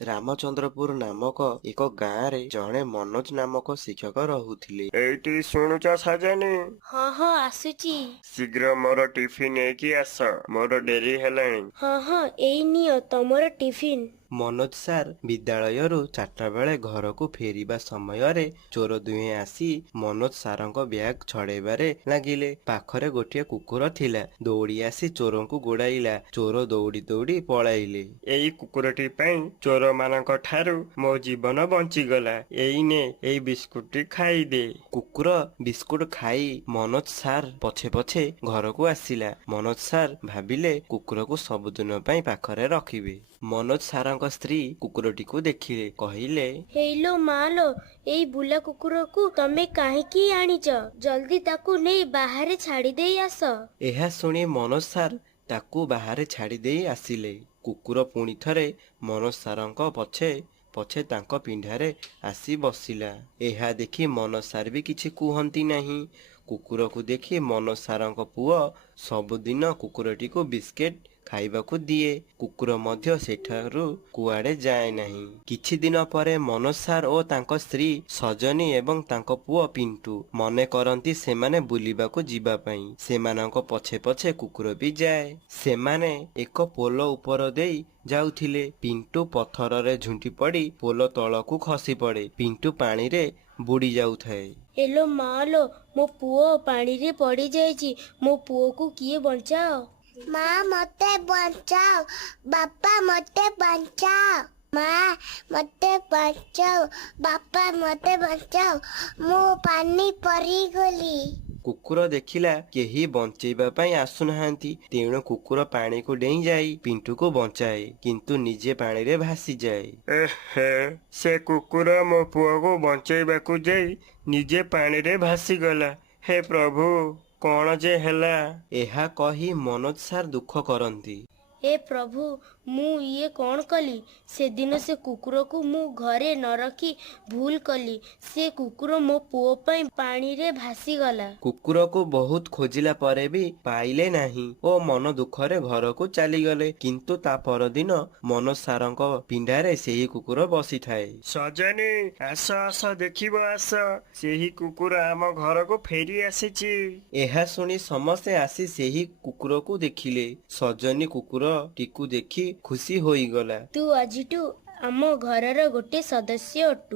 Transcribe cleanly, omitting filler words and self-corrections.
ରାମଚନ୍ଦ୍ରପୁର ନାମକ ଏକ ଗାଁରେ ଜଣେ ମନୋଜ ନାମକ ଶିକ୍ଷକ ରହୁଥିଲେ। ଏଇଠି ଶୁଣୁଛ ସଜନୀ? ହଁ ହଁ ଆସୁଛି। ଶୀଘ୍ର ମୋର ଟିଫିନ ନେଇକି ଆସ, ମୋର ଡେରି ହେଲାଣି। ହଁ ହଁ ଏଇ ନିଅ ତମର ଟିଫିନ। ମନୋଜ ସାର୍ ବିଦ୍ୟାଳୟରୁ 4ଟା ବେଳେ ଘରକୁ ଫେରିବା ସମୟରେ ଚୋର ଦୁହେଁ ଆସି ମନୋଜ ସାରଙ୍କ ବ୍ୟାଗ ଛଡେଇବାରେ ଲାଗିଲେ। ପାଖରେ ଗୋଟିଏ କୁକୁର ଥିଲା। ଦୌଡ଼ି ଆସି ଚୋରଙ୍କୁ ଗୋଡାଇଲା। ଚୋର ଦୌଡ଼ି ଦୌଡ଼ି ପଳାଇଲେ। ଏଇ କୁକୁରଟି ପାଇଁ ଚୋର ମାନଙ୍କ ଠାରୁ ମୋ ଜୀବନ ବଞ୍ଚିଗଲା। ଏଇ ନେ, ଏଇ ବିସ୍କୁଟଟି ଖାଇଦେ। କୁକୁର ବିସ୍କୁଟ ଖାଇ ମନୋଜ ସାର୍ ପଛେ ପଛେ ଘରକୁ ଆସିଲା। ମନୋଜ ସାର୍ ଭାବିଲେ କୁକୁରକୁ ସବୁଦିନ ପାଇଁ ପାଖରେ ରଖିବେ। ମନୋଜ ସାରଙ୍କ ସ୍ତ୍ରୀ କୁକୁରଟିକୁ ଦେଖିଲେ, କହିଲେ, ହେଇଲୋ ମାଲୋ, ଏଇ ବୁଲା କୁକୁରକୁ ତମେ କାହିଁକି ଆଣିଛ? ଜଲ୍ଦି ତାକୁ ନେଇ ବାହାରେ ଛାଡ଼ି ଦେଇ ଆସ। ଏହା ଶୁଣି ମନୋଜ ସାର୍ ତାକୁ ବାହାରେ ଛାଡ଼ି ଦେଇ ଆସିଲେ। କୁକୁର ପୁଣି ଥରେ ମନୋଜ ସାରଙ୍କ ପଛେ ପଛେ ତାଙ୍କ ପିଣ୍ଡାରେ ଆସି ବସିଲା। ଏହା ଦେଖି ମନୋଜ ସାର୍ ବି କିଛି କୁହନ୍ତି ନାହିଁ। କୁକୁରକୁ ଦେଖି ମନୋଜ ସାରଙ୍କ ପୁଅ ସବୁଦିନ କୁକୁରଟିକୁ ବିସ୍କେଟ ଖାଇବାକୁ ଦିଏ। କୁକୁର ମଧ୍ୟ ସେଠାରୁ କୁଆଡ଼େ ଯାଏ ନାହିଁ। କିଛି ଦିନ ପରେ ମନୋଜ ସାର୍ ଓ ତାଙ୍କ ସ୍ତ୍ରୀ ସଜନୀ ଏବଂ ତାଙ୍କ ପୁଅ ପିଣ୍ଟୁ ମନେ କରନ୍ତି ସେମାନେ ବୁଲିବାକୁ ଯିବା ପାଇଁ। ସେମାନଙ୍କ ପଛେ ପଛେ କୁକୁର ବି ଯାଏ। ସେମାନେ ଏକ ପୋଲ ଉପର ଦେଇ ଯାଉଥିଲେ। ପିଣ୍ଟୁ ପଥରରେ ଝୁଣ୍ଟି ପଡ଼ି ପୋଲ ତଳକୁ ଖସି ପଡ଼େ। ପିଣ୍ଟୁ ପାଣିରେ ବୁଡ଼ି ଯାଉଥାଏ। ହେଲୋ ମାଲୋ, ମୋ ପୁଅ ପାଣିରେ ପଡ଼ି ଯାଇଛି। ମୋ ପୁଅକୁ କିଏ ବଞ୍ଚାଅ। ମା ମତେ ବଞ୍ଚାଅ, ବାପା ମତେ ବଞ୍ଚାଅ। ମା ମତେ ବଞ୍ଚାଅ, ବାପା ମତେ ବଞ୍ଚାଅ, ମୁଁ ପାଣି ପଡ଼ିଗଲି। କୁକୁର ଦେଖିଲା କେହି ବଞ୍ଚେଇବା ପାଇଁ ଆସୁନାହାନ୍ତି। ତେଣୁ କୁକୁର ପାଣିକୁ ଡେଇଁ ଯାଇ ପିଣ୍ଟୁକୁ ବଞ୍ଚାଏ, କିନ୍ତୁ ନିଜେ ପାଣିରେ ଭାସିଯାଏ। ଏହେ, ସେ କୁକୁର ମୋ ପୁଅକୁ ବଞ୍ଚେଇବାକୁ ଯାଇ ନିଜେ ପାଣିରେ ଭାସିଗଲା। ହେ ପ୍ରଭୁ, କଣ ଯେ ହେଲା? ଏହା କହି ମନୋଜ ସାର୍ ଦୁଃଖ କରନ୍ତି। ହେ ପ୍ରଭୁ, ମୁଁ ଇଏ କଣ କଲି? ସେଦିନ ସେ କୁକୁରକୁ ମୁଁ ଘରେ ନ ରଖି ଭୁଲ କଲି। ସେ କୁକୁର ମୋ ପୁଅ ପାଇଁ ପାଣିରେ ଭାସିଗଲା। କୁକୁରକୁ ବହୁତ ଖୋଜିଲା ପରେ ବି ପାଇଲେ ନାହିଁ ଓ ମନ ଦୁଃଖରେ ଘରକୁ ଚାଲିଗଲେ। କିନ୍ତୁ ତା ପରଦିନ ମନୋଜ ସାରଙ୍କ ପିଣ୍ଡାରେ ସେହି କୁକୁର ବସିଥାଏ। ସଜନୀ, ଆସ ଆସ, ଦେଖିବ ଆସ, ସେହି କୁକୁର ଆମ ଘରକୁ ଫେରି ଆସିଛି। ଏହା ଶୁଣି ସମସ୍ତେ ଆସି ସେହି କୁକୁରକୁ ଦେଖିଲେ। ସଜନୀ କୁକୁରଟିକୁ ଦେଖି ଖୁସି ହୋଇଗଲା। ତୁ ଆଜିଠୁ ଆମ ଘରର ଗୋଟେ ସଦସ୍ୟ ଅଟୁ।